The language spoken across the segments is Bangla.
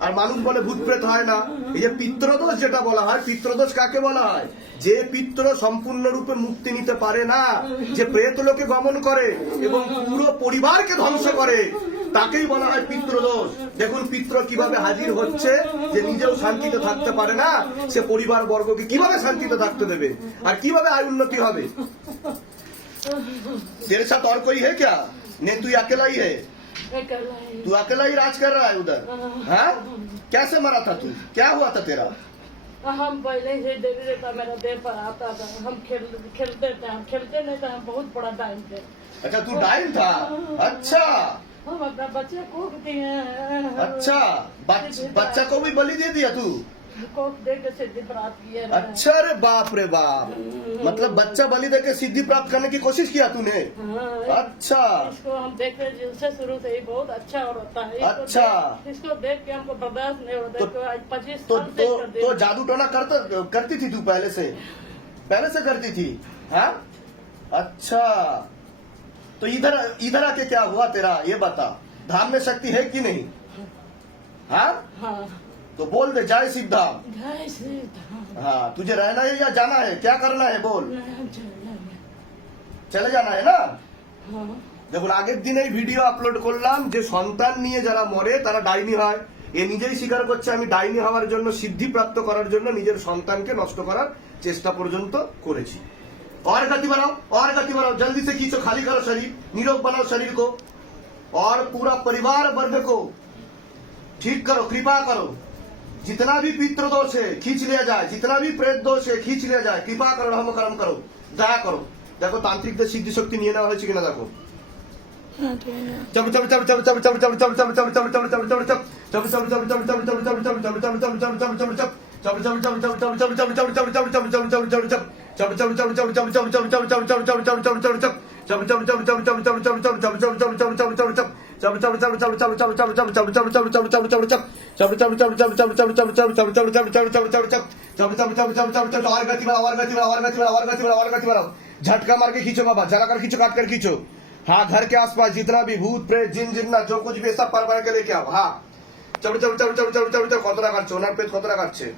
আর মানুষ বলে ভূত প্রেত হয় না। এই যে পিতৃদোষ যেটা বলা হয়, পিতৃদোষ কাকে বলা হয়? যে পিতৃ সম্পূর্ণরূপে মুক্তি নিতে পারে না, যে প্রেত লোকে গমন করে এবং পুরো পরিবারকে ধ্বংস করে, তাকেই বলা হয় পিতৃদোষ। দেখুন পিতৃ কিভাবে হাজির হচ্ছে, যে নিজেও শান্তিতে থাকতে পারে না, সে পরিবার বর্গকে কিভাবে শান্তিতে থাকতে দেবে আর কিভাবে আয় উন্নতি হবে। तेरे साथ और कोई है क्या? नहीं, तू अकेला ही है। तू अकेला ही राज कर रहा है उधर। हाँ, कैसे मरा था तू? क्या हुआ था तेरा? हम पहले से देवी देवता मेरा देह पर आता था, हम खेलते थे, हम खेलते नहीं थे, हम बहुत बड़ा टाइम थे। अच्छा, तू डाइन था? अच्छा हम अपना बच्चे कोख दिए हैं। अच्छा, बच्चा को भी बलि दे दिया तू? कोख दे के सिद्धि प्राप्त किए हैं। अच्छा, अरे बाप रे बाप, मतलब बच्चा बलि दे के सिद्धि प्राप्त करने की कोशिश किया तूने? हाँ, अच्छा इसको हम देखते जिनसे शुरू से ही बहुत अच्छा और होता है। अच्छा। इसको देख के हमको बर्दाश्त नहीं होता। तो- इसको आज 25 तो साल से तो, इसका तो देख- जादू टोना करती थी तू पहले से करती थी? हाँ, अच्छा। तो इधर आके क्या हुआ तेरा, ये बता। धाम में शक्ति है कि नहीं? हाँ, हाँ, तो बोल दे जय सिद्धाम। जय श्री राम। हाँ, तुझे रहना है या जाना है? क्या करना है बोल। नाम चलना है। চলে জানা है না? हाँ, দেখুন আগের দিনেই ভিডিও আপলোড করলাম যে সন্তান নিয়ে যারা মরে তারা ডাইনি হয়। এ নিজেই স্বীকার করছে আমি ডাইনি হওয়ার জন্য, সিদ্ধি প্রাপ্ত করার জন্য নিজের সন্তানকে নষ্ট করার চেষ্টা পর্যন্ত করেছি। और गति बढ़ाओ, जल्दी से खींचो, खाली करो शरीर, निरोग बनाओ शरीर को और पूरा परिवार वर्ग को ठीक करो, कृपा करो। जितना भी पितृदोष है खींच लिया जाए, जितना भी प्रेत दोष है खींच लिया जाए। कृपा करो, रहम करम करो, दया करो। देखो तांत्रिकদের সিদ্ধি শক্তি নিয়ে নেওয়া হয়েছে কিনা দেখো। झटका मार के खींचो बाबा, जला कर खींचो, काट कर खींचो। हाँ, घर के आसपास जितना भी भूत प्रेत जिन जिन्ना जो कुछ भी सब पर के लेके आओ। हाँ, चलो কতটা কাটছে ওনার পেট, কতটা কাটছে।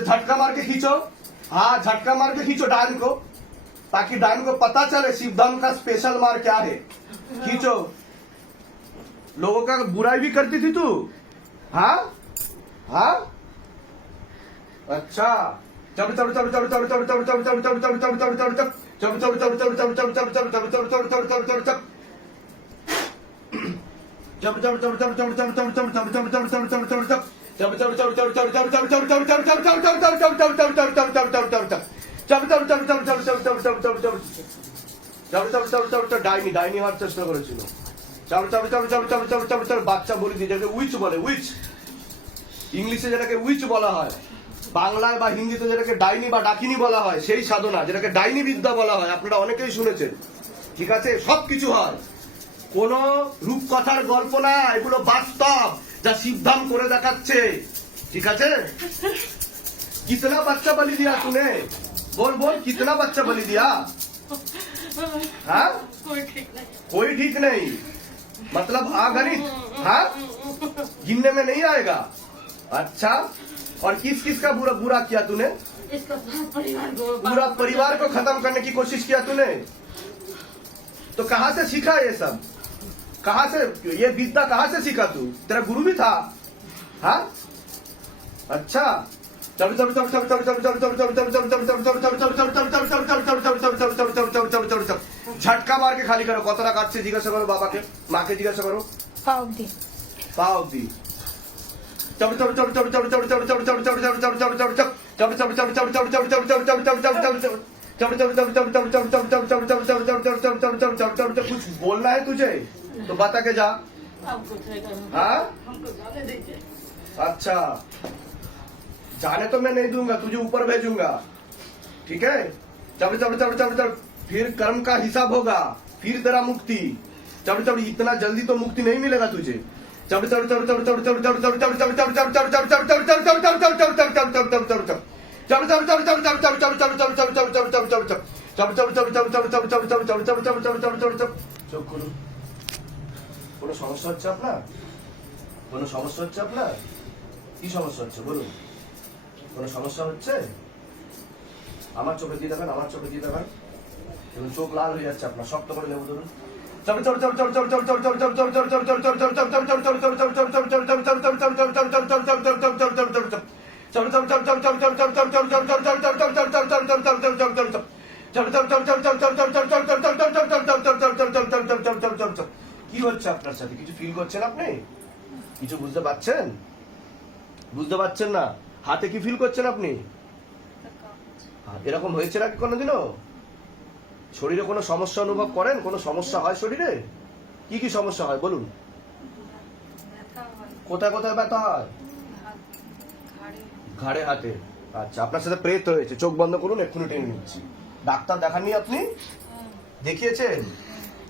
झटका मार के खींचो। हाँ, झटका मार के खींचो डायन को, ताकि डायन को पता चले शिवधाम का स्पेशल मार क्या है। खींचो। लोगों का बुराई भी करती थी तू? हाँ हाँ, अच्छा। ডাইনি হওয়ার চেষ্টা করেছিল। বাচ্চা বলে দিয়ে যেটাকে উইচ বলে, উইচ ইংলিশে যেটাকে উইচ বলা হয়, বাংলায় বা হিন্দিতে যেটাকে ডাইনি বা ডাকিনি বলা হয়, সেই সাধনা যেটাকে ডাইনি বিদ্যা বলা হয়, আপনারা অনেকেই শুনেছেন। ঠিক আছে, সবকিছু হয়, কোন রূপকথার গল্প না, এগুলো বাস্তব যা সিদ্ধাম করে দেখাচ্ছে। ঠিক আছে, कितना बच्चा बलि दिया तूने? बोल कितना बच्चा बलि दिया? हाँ, कोई ठीक नहीं मतलब अगणित। हाँ, गिनने में नहीं आएगा। अच्छा, और किस का बुरा किया तूने? इसका पूरा परिवार को खत्म करने की कोशिश किया तूने। तो कहाँ से सीखा ये सब? कहाँ से ये विद्या कहाँ से सीखा तू? तेरा गुरु भी था? हाँ, अच्छा। झटका मार के खाली करो। কতটা কাটছে জিজ্ঞাসা করো বাবাকে, মাকে জিজ্ঞাসা করো। পা অবধি। कुछ बोलना है तुझे तो बता के जा। हाँ, अच्छा, जाने तो मैं नहीं दूंगा, तुझे ऊपर भेजूंगा। ठीक है, फिर कर्म का हिसाब होगा, फिर तेरा मुक्ति। इतना जल्दी तो मुक्ति नहीं मिलेगा तुझे। চোখ খুলুন। কোনো সমস্যা হচ্ছে আপনার? কোনো সমস্যা হচ্ছে আপনার? কি সমস্যা হচ্ছে বলুন? কোনো সমস্যা হচ্ছে? আমার চোখে দিয়ে দেবেন, আমার চোখে দিয়ে দেবেন। এবং চোখ লাল হয়ে যাচ্ছে আপনার, শক্ত করে লেবু ধরুন। কি হচ্ছে আপনার সাথে? কিছু ফিল করছেন আপনি? কিছু বুঝতে পারছেন? বুঝতে পারছেন না? হাতে কি ফিল করছেন আপনি? এরকম হয়েছে নাকি কোনোদিনও? শরীরে কোনো সমস্যা অনুভব করেন? কোনো সমস্যা হয় শরীরে? কি কি সমস্যা হয় বলুন? কোথায় কোথায় ব্যথা হয়? ঘাড়ে, হাতে। আচ্ছা, আপনার সাথে প্রেত হয়েছে। চোখ বন্ধ করুন, এক্ষুনি টেনে নিচ্ছি। ডাক্তার দেখাননি আপনি? দেখিয়েছেন?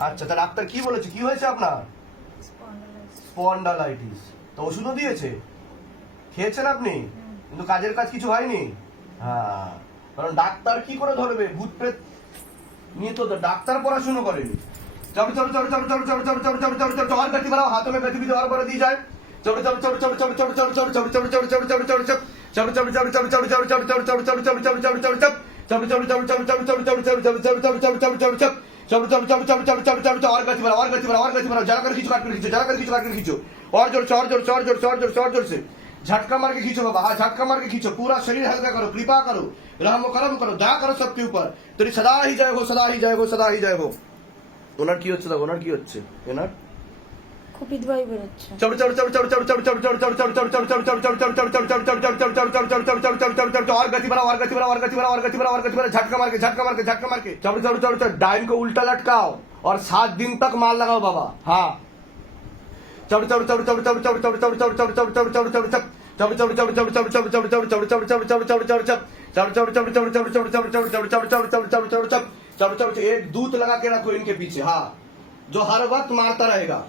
আচ্ছা, তা ডাক্তার কি বলেছে? কি হয়েছে আপনার? স্পন্ডালাইটিস। তো ওষুধও দিয়েছে? খেয়েছেন আপনি? কিন্তু কাজের কাজ কিছু হয়নি। হ্যাঁ, কারণ ডাক্তার কি করে ধরবে? ভূত প্রেত নিয়ে তো ডাক্তার পড়াশুনো করেনি। और गति बढ़ाओ, हाथों में गतिविधि और बढ़ा दी जाए। और गति बढ़ाओ, और गति बढ़ाओ, और गति बढ़ाओ। जरा कर खींचो, काट कर खींचो, जरा कर खींचो, काट कर खींचो। और जोर से, और जोर से, और जोर से, और जोर से, और जोर से। झटका मार के खींचो बाबा, हाँ झटका मार के खींचो। पूरा शरीर हल्का करो, कृपा करो, रहम करम करो, दया करो सबके ऊपर। तेरी सदा ही जय हो, सदा ही जय हो, सदा ही जय हो। ওনার কি হচ্ছে? ওনার কি হচ্ছে? এনার কুপিত বায়ু বেরোচ্ছে। और गति बढ़ाओ, और गति बढ़ाओ, और गति बढ़ाओ, और गति बढ़ाओ, और गति बढ़ाओ। झटका मार के, झटका मार के, झटका मार के। डाइन को उल्टा लटकाओ और 7 दिन तक मार लगाओ बाबा। हाँ, एक दूत लगा के रखो इनके पीछे। हाँ, जो हर वक्त मारता रहेगा।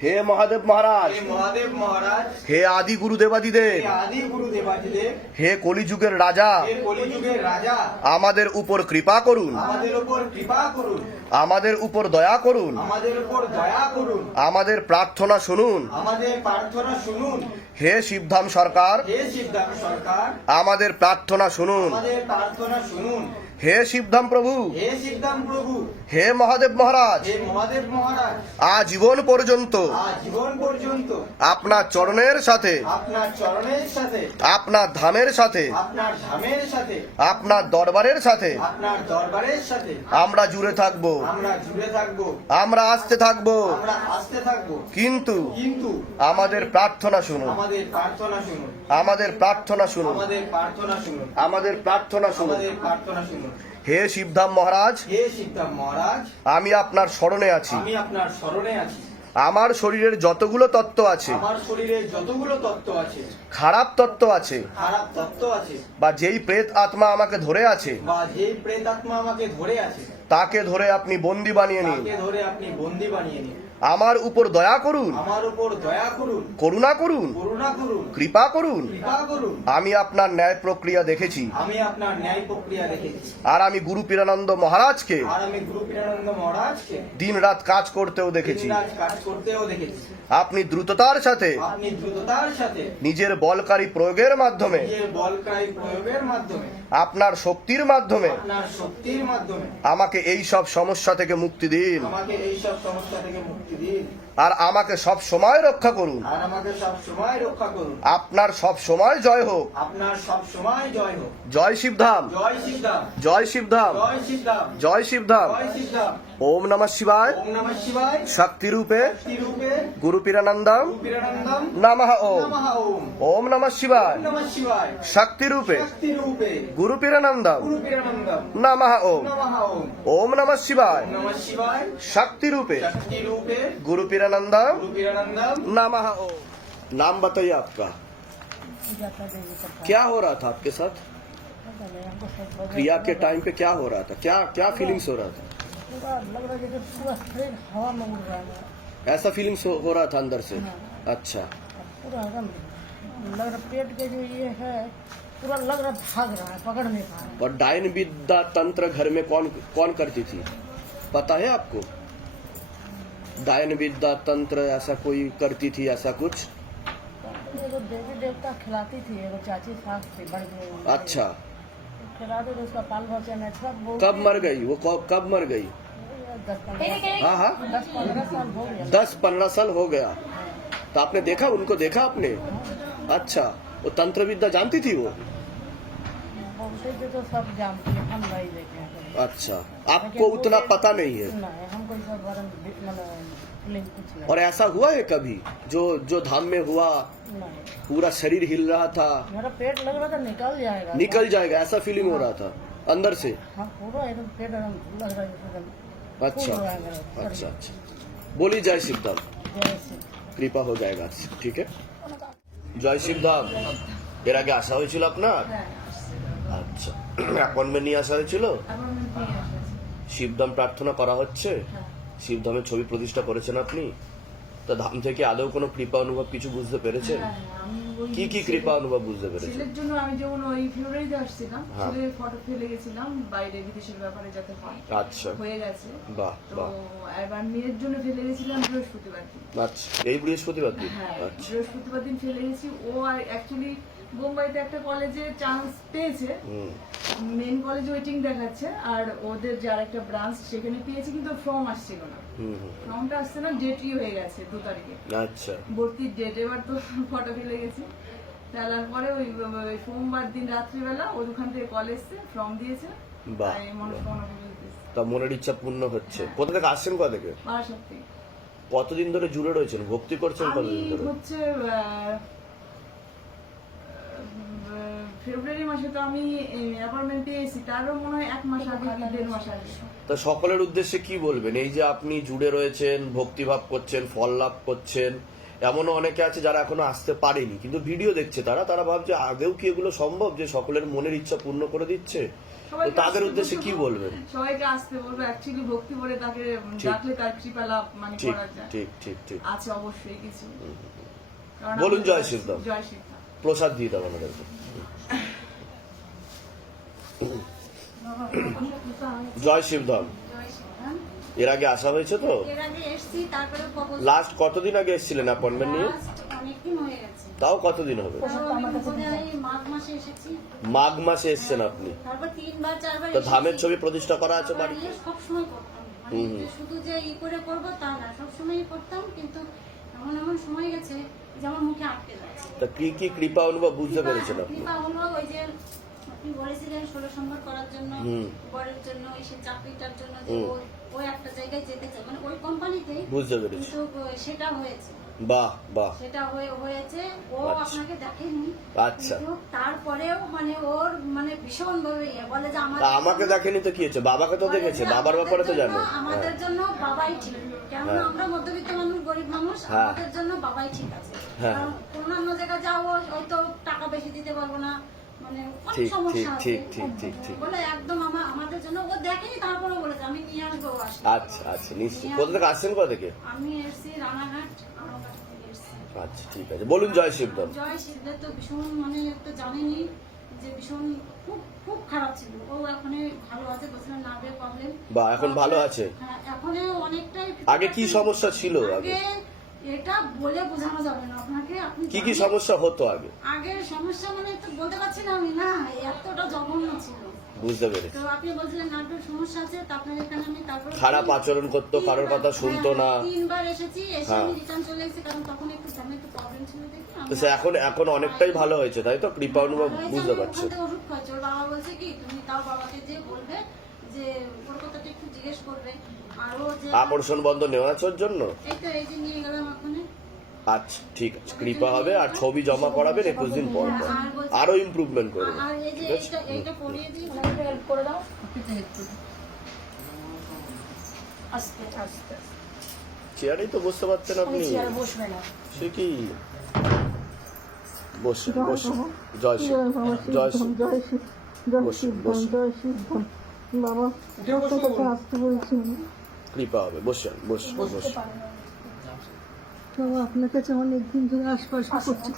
हे महादेव महाराज, हे महादेव महाराज, हे आदि गुरु देवादिदेव, हे आदि गुरु देवादिदेव, হে কলিযুগের রাজা, हे কলিযুগের রাজা, আমাদের উপর কৃপা করুন, আমাদের উপর কৃপা করুন, আমাদের উপর দয়া করুন, আমাদের উপর দয়া করুন, আমাদের প্রার্থনা শুনুন। আমাদের প্রার্থনা শুনুন। হে শিবধাম সরকার, হে সিদ্ধাম সরকার, আমাদের প্রার্থনা শুনুন। আমাদের প্রার্থনা শুনুন। হে শিবধাম প্রভু, হে সিদ্ধাম প্রভু, হে মহাদেব মহারাজ, হে মহাদেব মহারাজ, আজীবন পর্যন্ত আজীবন পর্যন্ত আপনার চরণের সাথে, আপনার চরণের সাথে, আপনার ধামের সাথে, আপনার ধামের সাথে, আপনার দরবারের সাথে আপনার দরবারের সাথে আমরা জুড়ে থাকব, আমরা জুড়ে থাকবো, আমরা আসতে থাকব। আমরা আসতে থাকবো। কিন্তু কিন্তু আমাদের প্রার্থনা শুনুন, আমাদের প্রার্থনা শুনুন, আমাদের প্রার্থনা শুনুন, আমাদের প্রার্থনা শুনুন, আমাদের প্রার্থনা শুনুন। আমাদের প্রার্থনা শুনুন। হে শিবধাম মহারাজ, হে সিদ্ধাম মহারাজ, আমি আপনার শরণে আছি। আমি আপনার স্মরণে আছি। আমার শরীরের যতগুলো তত্ত্ব আছে, আমার শরীরে যতগুলো তত্ত্ব আছে, খারাপ তত্ত্ব আছে, খারাপ তত্ত্ব আছে, বা যেই প্রেত আত্মা আমাকে ধরে আছে, বা যে প্রেতাত্মা আমাকে ধরে আছে, তাকে ধরে আপনি বন্দী বানিয়ে নিন। তাকে ধরে আপনি বন্দী বানিয়ে নিন। আমার উপর দয়া করুন, আমার উপর দয়া করুন, করুণা করুন, করুণা করুন, কৃপা করুন। কৃপা করুন। আমি আপনার ন্যায় প্রক্রিয়া দেখেছি, আমি আপনার ন্যায় প্রক্রিয়া রেখেছি। আর আমি গুরু পীরানন্দ মহারাজকে আর আমি গুরু পীরানন্দ মহারাজকে দিন রাত কাজ করতেও দেখেছি। দিনরাত কাজ করতেও দেখেছি। আপনি দ্রুততার সাথে আপনি দ্রুততার সাথে নিজের বলকারী প্রয়োগের মাধ্যমে, নিজের বলকারী প্রয়োগের মাধ্যমে, আপনার শক্তির মাধ্যমে আপনার শক্তির মাধ্যমে আমাকে এই সব সমস্যা থেকে মুক্তি দিন। আমাকে এই সব সমস্যা থেকে মুক্তি দিন। আর আমাকে সব সময় রক্ষা করুন। আর আমাকে সব সময় রক্ষা করুন। আপনার সব সময় জয় হোক। আপনার সব সময় জয় হোক। জয় শিবধাম, জয় শিবধাম, জয় শিবধাম, জয় শিবধাম, জয় শিবধাম। জয় শিবধাম। ওম নমঃ শিবায় ওম নমঃ শিবায়। শক্তি রূপে শক্তি রূপে গুরু পীরানন্দম গুরুপীরানন্দম নমঃ ওম। নমঃ ওম। ওম নমঃ শিবায় ওম নমঃ শিবায়। শক্তি রূপে শক্তি রূপে গুরু পীরানন্দম গুরুপীরানন্দম নমঃ ওম। নমঃ ওম। ओम नमः शिवाय ওম নমঃ শিবায়। शक्ति रूपे শক্তি রূপে गुरु पीरानंदम গুরুপীরানন্দম नमः ओम। नाम बताइए आपका, क्या हो रहा था आपके साथ? क्रिया के टाइम पे क्या हो रहा था? क्या क्या फीलिंग्स हो रहा था? पूरा लग रहा है जैसे पूरा शरीर हवा में उड़ रहा है। ऐसा फीलिंग्स हो रहा था अंदर से? अच्छा, पूरा एकदम लग रहा पेट के जो ये है पूरा लग रहा भाग रहा है, पकड़ नहीं पा रहा और डायन विद्या तंत्र घर में कौन कौन करती थी, पता है आपको? डायन विद्या तंत्र ऐसा कोई करती थी, ऐसा कुछ? है। एगो देवी देवता खिलाती थी, एगो चाची सास थी बड़ गई। अच्छा, खिलाते थे, उसका पाल बच्चन है सब बहुत कब मर गई वो? कब मर गई? 10-15 हाँ हाँ, 10-15 साल हो गया। 10-15 साल हो गया। तो आपने देखा, उनको देखा आपने? अच्छा, वो तंत्र विद्या जानती थी वो? बोलते थे तो सब जानते हैं, हम नहीं देखे हैं कभी। अच्छा, आपको उतना पता नहीं है? नहीं, हमको इस बारे में फीलिंग कुछ नहीं। और ऐसा हुआ है कभी जो धाम में हुआ, नहीं, पूरा शरीर हिल रहा था, मेरा पेट लग रहा था निकल जाएगा। निकल जाएगा, ऐसा फीलिंग हो रहा था अंदर से? हाँ, पूरा एकदम पेट एकदम लग रहा है जैसे एकदम अच्छा, फूल रहा है मेरा शरीर। अच्छा अच्छा। बोली जय शिवधाम, जय श्री কৃপা हो जाएगा, ठीक है? জয় শিবধাম। এর আগে আসা হয়েছিল আপনার? আচ্ছা, অ্যাপয়েন্টমেন্ট নিয়ে আসা হয়েছিল? শিবধাম প্রার্থনা করা হচ্ছে? শিবধামের ছবি প্রতিষ্ঠা করেছেন আপনি? তা ধাম থেকে আদৌ কোনো কৃপা অনুভব কিছু বুঝতে পেরেছেন? কি কি কৃপা অনুভব বুঝতে পেরেছেন? ছেলের জন্য আমি যেমন ওই ফেব্রুয়ারিতে আসছিলাম, হ্যাঁ। ছেলের ফটো ফেলে গেছিলাম বাইরে বিদেশের ব্যাপারে যাতে হয়, আচ্ছা, হয়ে গেছে। বাহ তো বাহ, এবার মেয়ের জন্য ফেলে গেছিলাম বৃহস্পতিবার দিন। আচ্ছা, এই বৃহস্পতিবার দিন? হ্যাঁ, আচ্ছা, বৃহস্পতিবার দিন ফেলে গেছি। ও আর অ্যাকচুয়ালি বোম্বাইতে একটা কলেজে চান্স পেয়েছে, হুম, মেন কলেজ ওয়েটিং দেখাচ্ছে, আর ওদের যার একটা ব্রাঞ্চ সেখানে পেয়েছে, কিন্তু ফর্ম আসছিল না। হুম হুম, ফর্মটা আসছে না, ডেটই হয়ে গেছে 2 তারিখে আচ্ছা, ভর্তির ডেট। এবার তো ফটো ফেলে গেছি, ফেলার পরে ওই সোমবার দিন রাত্রিবেলা ওর ওখান থেকে কল এসছে, ফর্ম দিয়েছে, বাহ, তাই মনস্কামনা পুজো দিতেছে। তা মনের ইচ্ছা পূর্ণ হচ্ছে। কোথা থেকে আসছেন, কোথা থেকে? বারাসাত থেকে। কতদিন ধরে জুড়ে রয়েছেন, ভক্তি করছেন আমি কতদিন ধরে? হচ্ছে ফেব্রুয়ারি মাসে তো আমি অ্যাপয়েন্টমেন্ট পেয়েছি, তারও মনে হয় 1 মাস আগে কি 1.5 মাস আগে। তা সকলের উদ্দেশ্যে কি বলবেন? এই যে আপনি জুড়ে রয়েছেন, ভক্তিভাব করছেন, ফল লাভ করছেন, এমনও অনেকে আছে যারা এখনো আসতে পারেনি, কিন্তু ভিডিও দেখছে, তারা ভাবছে আদেও কি এগুলো সম্ভব যে সকলের মনের ইচ্ছা পূর্ণ করে দিচ্ছে? তো সবাইকে তাদের আসতে উদ্দেশ্যে কি বলবো, বলবেন? সবাইকে আসতে বলবো। অ্যাকচুয়ালি ভক্তি করে তাকে ডাকলে তার কৃপা লাভ মানে ঠিক করা যায়। ঠিক ঠিক ঠিক। আছে অবশ্যই কিছু। কারণ বলুন আমি- জয় শিবধাম। জয় শিবধাম। প্রসাদ দিয়ে দেবেন আমাদেরকে। জয় শিবধাম। এর আগে আসা হয়েছে তো? এর আগে এসছি, তারপরে লাস্ট কতদিন আগে এসেছিলেন অ্যাপয়েন্টমেন্ট নিয়ে? অনেকদিন হয়ে গেছে। তাও কতদিন হবে? তাও আমি বোধহয় মাঘ মাসে এসেছি, মাঘ মাসে এসেছেন আপনি? তারপর 3বার 4বার তো ধামের ছবি প্রতিষ্ঠা করা আছে বাড়িতে? সব সময় করতাম, মানে যে শুধু যে ই করে করবো তা না, সব সময়ই করতাম, কিন্তু এমন এমন সময় গেছে যে আমার মুখে আটকে যাচ্ছে। তা কি কি কৃপা অনুভব বুঝতে পেরেছেন আপনি? কৃপা হলো ওই যে আপনি বলেছিলেন 16 সম্বর করার জন্য, বরের জন্য, ওই সে চাকরিটার জন্য, যে ওই একটা জায়গায় যেতে চাই, মানে ওই কোম্পানিতেই, বুঝতে পেরেছি। কিন্তু সেটা হয়েছে, বাহ বাহ, সেটা হয়েছে। ও আচ্ছা। আপনাকে দেখেনি, আচ্ছা। কিন্তু তারপরেও মানে ওর মানে ভীষণ ভাবে বলে যে তা আমাকে দেখেনি তো কি হচ্ছে, বাবাকে তো দেখেছে, বাবার ব্যাপারে তো জানো। আমাদের জন্য বাবাই ঠিক, কেননা হ্যাঁ। আমরা মধ্যবিত্ত মানুষ, গরিব মানুষ, হ্যাঁ। আমাদের জন্য বাবাই ঠিক আছে। হ্যাঁ। কারণ অন্যান্য জায়গায় যাও হয়তো টাকা বেশি দিতে পারবো না, মানে অনেক ঠিক সমস্যা আছে। ঠিক ঠিক ঠিক ঠিক। বলে একদম আমাদের জন্য ও দেখেনি, তারপরে বলেছে আমি নিয়ে আসবো, ও আসবে। আচ্ছা আচ্ছা, নিশ্চয়ই। কোথা থেকে আসছেন, কোথা থেকে? আমি এসছি রানাঘাট, রানাঘাট থেকে এসছি। আচ্ছা ঠিক আছে, বলুন জয় শিবধাম। জয় শিবদার তো ভীষণ মানে তো জানেনি যে ভীষণ খুব খুব খারাপ ছিল, ও এখন ভালো আছে, বলছিলেন নার্ভের প্রবলেম। বা এখন ভালো আছে? হ্যাঁ, এখন অনেকটাই। আগে কি সমস্যা ছিল? আগে আগে এটা বলে বোঝানো যাবে না আপনাকে, আপনি কি কি জানেন। সমস্যা হতো আগে? আগের সমস্যা মানে তো বলতে পারছি না আমি, না এতটা জঘন্য ছিল। বুঝতে পেরেছি। তো আপনি বলছিলেন নাটোর সমস্যা আছে, তো আপনার এখানে আমি তারপর খারাপ আচরণ করতো, কারোর কথা শুনতো না। 3 বার এসেছি, এসে হ্যাঁ। আমি রিটার্ন চলে এসেছি, কারণ তখন একটু ফোনে একটু প্রবলেম ছিল দেখি তো সে এখন অনেকটাই ভালো হয়েছে, তাই তো? কৃপা অনুভব বুঝতে পারছে। ওষুধ খাচ্ছে, ওর বাবা বলছে কি তুমি তাও বাবাকে যে বলবে যে ওর কথাটা একটু জিজ্ঞেস করবে। আর ও যে আকর্ষণ বন্ধ নেওয়া আছে ওর জন্য। এই তো এই যে নিয়ে গেলাম ওখানে। আচ্ছা ঠিক আছে, কৃপা হবে। আর ছবি জমা করাবেন 21 দিন পর পর, আরো ইমপ্রুভমেন্ট করবে। আর এই যে ঠিক আছে? এইটা পরিয়ে দিই, আমাকে হেল্প করে দাও। আস্তে আস্তে চেয়ারেই তো বসতে পারছেন আপনি। চেয়ারে বসবে না। সে কি বসে বসে জয় শ্রী জয় শ্রী বসুন, বসুন। বাবা উঠে বসো বলুন। আসতে বলছি কৃপা হবে, বসেন বসুন বসুন। বাবা আপনার কাছে অনেকদিন ধরে আশপাশা করছি।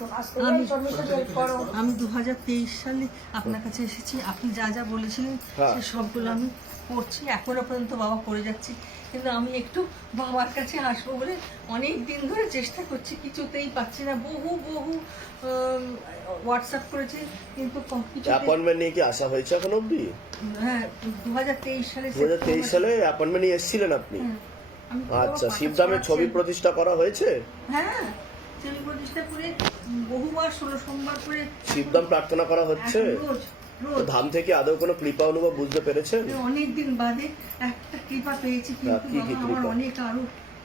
আমি 2023 সালে আপনার কাছে এসেছি, আপনি যা যা বলেছিলেন হ্যাঁ। সে সবগুলো আমি করছি, এখনো পর্যন্ত বাবা করে যাচ্ছি। কিন্তু আমি একটু বাবার কাছে আসবো বলে অনেক দিন ধরে চেষ্টা করছি, কিছুতেই পাচ্ছি না। বহু হোয়াটসঅ্যাপ করেছি, কিন্তু কিছুতেই- অ্যাপয়েন্টমেন্ট নিয়ে কি আসা হয়েছে এখন অবধি? হ্যাঁ 2023 সালে 2023 সালে অ্যাপয়েন্টমেন্ট নিয়ে এসেছিলেন আপনি? আমি আচ্ছা, শিবধামের ছবি প্রতিষ্ঠা করা হয়েছে? হ্যাঁ ছবি প্রতিষ্ঠা করে বহুবার 16 সোমবার করে শিবধাম প্রার্থনা করা হচ্ছে? এখন রোজ তো রোজ ধাম থেকে আদৌ কোনো কৃপা অনুভব বুঝতে পেরেছেন? অনেকদিন বাদে একটা কৃপা পেয়েছি, কিন্তু কি কি বাবা আমার কৃপা? অনেক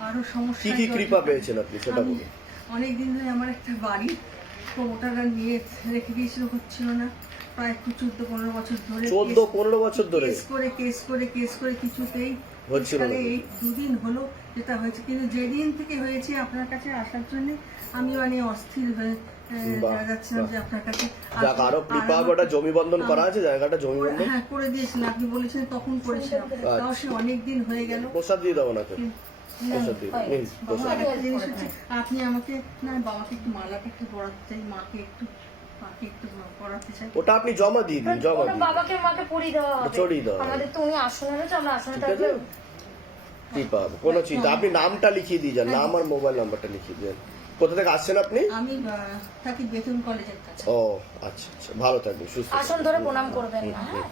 আরো সমস্যা। কি কি কৃপা পেয়েছেন আপনি সেটা বলুন। অনেকদিন ধরে আমার একটা বাড়ি ওটারা নিয়ে রেখে দিয়েছিল, হচ্ছিল না, প্রায় 14-15 বছর ধরে 14-15 বছর ধরে কেস করে কিছুতেই হচ্ছিল না। তাহলে এই দুদিন হলো যেটা হয়েছে। কিন্তু যেদিন থেকে হয়েছে আপনার কাছে আসার জন্য আমি মানে অস্থির হয়ে বাহ, যাচ্ছিলাম বাহ। যে আপনার কাছে যাক, আসবো। আরো আর কৃপা আমার- ওটা জমি বন্ধন করা আছে, জায়গাটা জমি বন্ধন। হ্যাঁ করে দিয়েছিলেন, আপনি বলেছেন তখন করেছিলাম, তাও সে অনেক দিন হয়ে গেল। প্রসাদ দিয়ে দাও ওনাকে, প্রসাদ দিয়ে দাও। নিন, বাবা, প্রসাদ। আরেকটা জিনিস হচ্ছে, আপনি আমাকে না বাবাকে একটু মালাটা একটু পরাতে চাই, মাকে একটু পরাতে চাই। ওটা আপনি জমা দিয়ে দিন, জমা দিয়ে দিন। বাবাকে মাকে পরিয়ে দেওয়া হবে। চড়িয়ে দেওয়া হবে। আমাদের তো উনি আসনে রয়েছে, আমরা আসনে ঠিক আছে, কৃপা হবে, কোনো চিন্তা। আপনি নামটা লিখিয়ে দিয়ে যান, নাম আর মোবাইল নাম্বারটা লিখিয়ে দেন। কোথা থেকে আসছেন আপনি? আমি থাকি বেতন কলেজের কাছে। ও আচ্ছা আচ্ছা, ভালো থাকবেন, সুস্থ থাকবেন। আসন ধরে প্রণাম করবেন না, হ্যাঁ?